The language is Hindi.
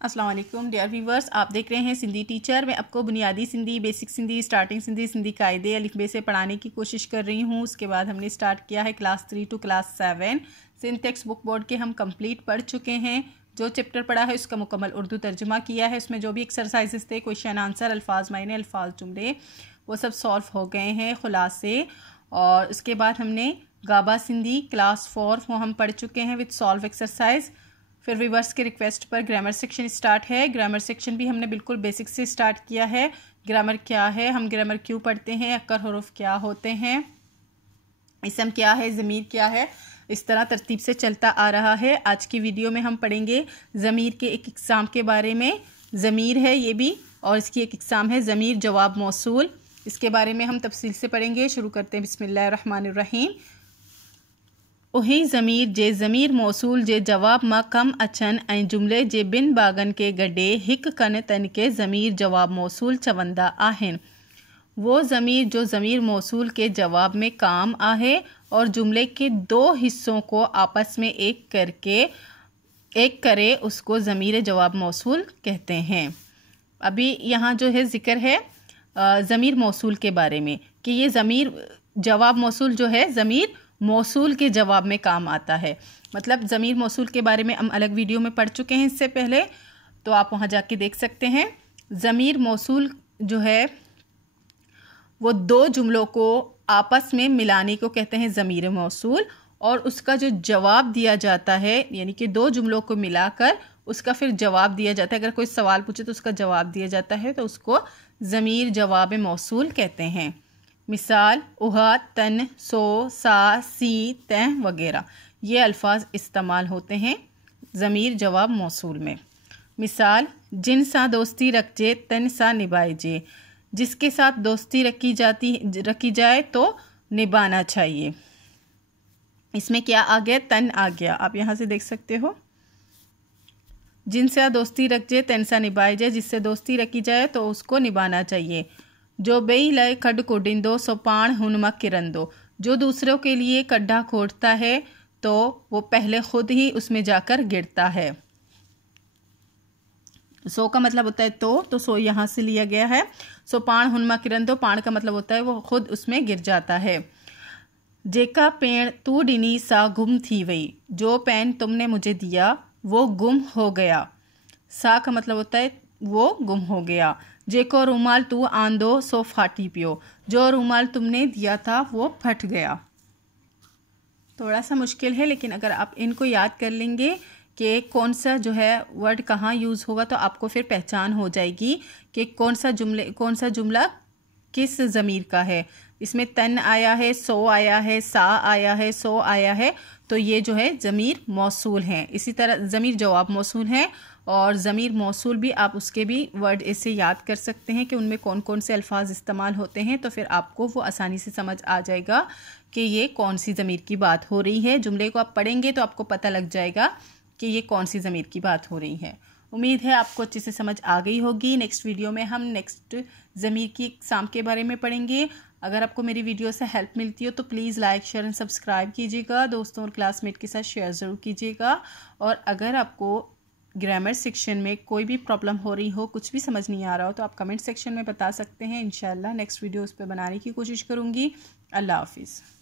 अस्सलाम वालेकुम डियर व्यूवर्स, आप देख रहे हैं सिंधी टीचर। मैं आपको बुनियादी सिंधी, बेसिक सिंधी, स्टार्टिंग सिंधी, सिंधी कायदे अलिफ बे से पढ़ाने की कोशिश कर रही हूँ। उसके बाद हमने स्टार्ट किया है class 3 to class 7। Sindh text book board के हम कंप्लीट पढ़ चुके हैं। जो चैप्टर पढ़ा है उसका मुकम्मल उर्दू तर्जुमा किया है। उसमें जो भी एक्सरसाइजेस थे, क्वेश्चन आंसर, अल्फाज मायने, अल्फाज जुमले, वो सब सॉल्व हो गए हैं खुलासे। और उसके बाद हमने गाबा सिंधी क्लास 4 वो हम पढ़ चुके हैं विद सॉल्व एक्सरसाइज। फिर व्यूवर्स के रिक्वेस्ट पर ग्रामर सेक्शन स्टार्ट है। ग्रामर सेक्शन भी हमने बिल्कुल बेसिक से स्टार्ट किया है। ग्रामर क्या है, हम ग्रामर क्यों पढ़ते हैं, अक्कर हुरूफ क्या होते हैं, इसम क्या है, ज़मीर क्या है, इस तरह तरतीब से चलता आ रहा है। आज की वीडियो में हम पढ़ेंगे ज़मीर के एक इक़साम के बारे में। ज़मीर है ये भी, और इसकी एक इक़साम है ज़मीर जवाब मौसूल। इसके बारे में हम तफसील से पढ़ेंगे। शुरू करते हैं बिस्मिल्लाहिर्रहमानिर्रहीम। उही ज़मीर जे ज़मीर मौसूल जे जवाब मां कम अचन ऐं जुमले जे बिन बागन के गॾे हिक कन तन के ज़मीर जवाब मौसूल चवंदा आहिनि। वो ज़मीर जो ज़मीर मौसूल के जवाब में काम आहे और जुमले के दो हिस्सों को आपस में एक करे उसको ज़मीर जवाब मौसूल कहते हैं। अभी यहाँ जो है ज़िक्र है ज़मीर मौसूल के बारे में कि ये ज़मीर जवाब मौसूल जो है ज़मीर मौसूल के जवाब में काम आता है। मतलब ज़मीर मौसूल के बारे में हम अलग वीडियो में पढ़ चुके हैं इससे पहले, तो आप वहाँ जाके देख सकते हैं। ज़मीर मौसूल जो है वो दो जुमलों को आपस में मिलाने को कहते हैं ज़मीर मौसूल, और उसका जो जवाब दिया जाता है, यानी कि दो जुमलों को मिलाकर उसका फिर जवाब दिया जाता है। अगर कोई सवाल पूछे तो उसका जवाब दिया जाता है, तो उसको ज़मीर जवाब मौसूल कहते हैं। मिसाल उहा, तन, सो, सा, सी, तह वगैरह ये अल्फाज इस्तेमाल होते हैं ज़मीर जवाब मौसूल में। मिसाल जिन सा दोस्ती रखजे तन सा निभाएजे, जिसके साथ दोस्ती रखी जाए तो निभाना चाहिए। इसमें क्या आ गया, तन आ गया, आप यहाँ से देख सकते हो। जिनसे दोस्ती रखजे तन सा निभाएजे, जिससे दोस्ती रखी जाए तो उसको निभाना चाहिए। जो बेई लय खड कोडिंदो सो पाण हुनमा किरंदो, जो दूसरों के लिए गड्ढा खोदता है तो वो पहले खुद ही उसमें जाकर गिरता है। सो का मतलब होता है तो सो यहाँ से लिया गया है। सो पाण हुनमा किरंदो, पाण का मतलब होता है वो खुद उसमें गिर जाता है। जेका पेड़ तू डिनी सा गुम थी वई, जो पेन तुमने मुझे दिया वो गुम हो गया। सा का मतलब होता है वो गुम हो गया। जेको रूमाल तू आंदो सो फाटी पियो, जो रूमाल तुमने दिया था वो फट गया। थोड़ा सा मुश्किल है, लेकिन अगर आप इनको याद कर लेंगे कि कौन सा जो है वर्ड कहाँ यूज़ होगा, तो आपको फिर पहचान हो जाएगी कि कौन सा जुमला किस ज़मीर का है। इसमें तन आया है, सो आया है, सा आया है, सो आया है, तो ये जो है ज़मीर मौसूल हैं। इसी तरह ज़मीर जवाब मौसूल हैं, और ज़मीर मौसूल भी आप उसके भी वर्ड ऐसे याद कर सकते हैं कि उनमें कौन कौन से अल्फाज इस्तेमाल होते हैं, तो फिर आपको वो आसानी से समझ आ जाएगा कि ये कौन सी ज़मीर की बात हो रही है। जुमले को आप पढ़ेंगे तो आपको पता लग जाएगा कि ये कौन सी ज़मीर की बात हो रही है। उम्मीद है आपको अच्छे से समझ आ गई होगी। नेक्स्ट वीडियो में हम नेक्स्ट ज़मीर की इक़साम के बारे में पढ़ेंगे। अगर आपको मेरी वीडियो से हेल्प मिलती हो तो please like, share and subscribe कीजिएगा। दोस्तों और क्लासमेट के साथ शेयर ज़रूर कीजिएगा। और अगर आपको ग्रामर सेक्शन में कोई भी प्रॉब्लम हो रही हो, कुछ भी समझ नहीं आ रहा हो, तो आप कमेंट सेक्शन में बता सकते हैं। इंशाल्लाह नेक्स्ट वीडियो उस पर बनाने की कोशिश करूँगी। अल्लाह हाफिज़।